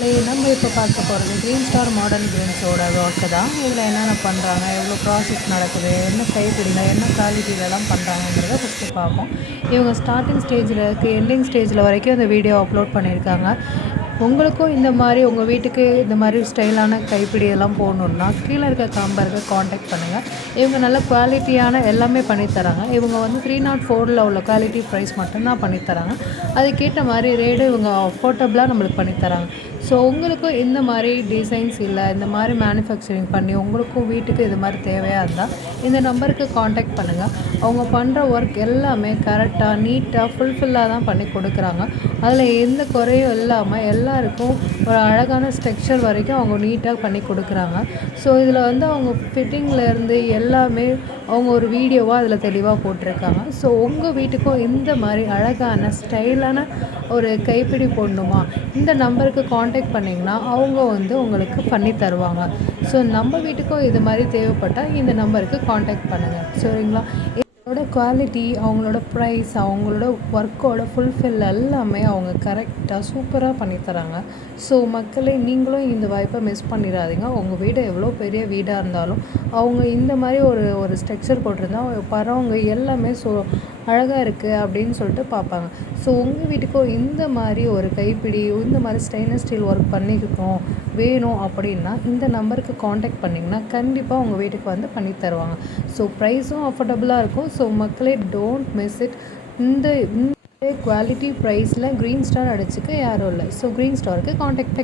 நம்ம இப்போ பார்க்க போகிறது க்ரீன் ஸ்டார் மாடர்ன் கிரீன்ஸோட ஒர்க்கு தான். இதில் என்னென்ன பண்ணுறாங்க, எவ்வளோ ப்ராசஸ் நடக்குது, என்ன கைப்பிடியில் என்ன குவாலிட்டியிலலாம் பண்ணுறாங்கங்கிறத ஃபஸ்ட்டு பார்ப்போம். இவங்க ஸ்டார்டிங் ஸ்டேஜில் இருக்குது, எண்டிங் ஸ்டேஜில் வரைக்கும் இந்த வீடியோ அப்லோட் பண்ணியிருக்காங்க. உங்களுக்கும் இந்த மாதிரி உங்கள் வீட்டுக்கு இந்த மாதிரி ஸ்டைலான கைப்பிடி எல்லாம் போடணுன்னா கீழே இருக்க காம்பருக்கு காண்டாக்ட் பண்ணுங்கள். இவங்க நல்ல குவாலிட்டியான எல்லாமே பண்ணித்தராங்க. இவங்க வந்து 304 உள்ள குவாலிட்டி ப்ரைஸ் மட்டும்தான் பண்ணித்தராங்க. அதுக்கேற்ற மாதிரி ரேட்டு இவங்க அஃபோர்டபுளாக நம்மளுக்கு பண்ணித்தராங்க. ஸோ உங்களுக்கும் இந்த மாதிரி டிசைன்ஸ் இல்லை, இந்த மாதிரி மேனுஃபேக்சரிங் பண்ணி உங்களுக்கும் வீட்டுக்கு இது மாதிரி தேவையாக இருந்தால் இந்த நம்பருக்கு காண்டாக்ட் பண்ணுங்கள். அவங்க பண்ணுற ஒர்க் எல்லாமே கரெக்டாக நீட்டாக ஃபுல்ஃபில்லாக தான் பண்ணி கொடுக்குறாங்க. அதில் எந்த குறையும் இல்லாமல் எல்லாருக்கும் ஒரு அழகான ஸ்ட்ரக்சர் வரைக்கும் அவங்க நீட்டாக பண்ணி கொடுக்குறாங்க. ஸோ இதில் வந்து அவங்க ஃபிட்டிங்லேருந்து எல்லாமே அவங்க ஒரு வீடியோவாக அதில் தெளிவாக போட்டிருக்காங்க. ஸோ உங்கள் வீட்டுக்கும் இந்த மாதிரி அழகான ஸ்டைலான ஒரு கைப்பிடி போடணுமா, இந்த நம்பருக்கு காண்டாக்ட் பண்ணிங்கன்னா அவங்க வந்து உங்களுக்கு பண்ணி தருவாங்க. ஸோ நம்ம வீட்டுக்கும் இது மாதிரி தேவைப்பட்டால் இந்த நம்பருக்கு காண்டாக்ட் பண்ணுங்கள். சரிங்களா? இதோட குவாலிட்டி, அவங்களோட ப்ரைஸ், அவங்களோட ஒர்க்கோட ஃபுல்ஃபில் எல்லாமே அவங்க கரெக்டாக சூப்பராக பண்ணித்தராங்க. ஸோ மக்களே, நீங்களும் இந்த வாய்ப்பை மிஸ் பண்ணிடாதீங்க. உங்கள் வீடு எவ்வளோ பெரிய வீடாக இருந்தாலும் அவங்க இந்த மாதிரி ஒரு ஸ்ட்ரக்சர் போட்டிருந்தா வரவங்க எல்லாமே அழகாக இருக்குது அப்படின்னு சொல்லிட்டு பார்ப்பாங்க. ஸோ உங்கள் வீட்டுக்கும் இந்த மாதிரி ஒரு கைப்பிடி, இந்த மாதிரி ஸ்டெயின்லெஸ் ஸ்டீல் ஒர்க் பண்ணியிருக்கோம் வேணும் அப்படின்னா இந்த நம்பருக்கு காண்டாக்ட் பண்ணிங்கன்னா கண்டிப்பாக உங்கள் வீட்டுக்கு வந்து பண்ணி தருவாங்க. ஸோ ப்ரைஸும் அஃபோர்டபுளாக இருக்கும். ஸோ மக்களே, டோன்ட் மிஸ் இட். இந்த குவாலிட்டி ப்ரைஸில் க்ரீன் ஸ்டார் அடிச்சுக்க யாரும் இல்லை. ஸோ க்ரீன் ஸ்டாருக்கு காண்டாக்ட்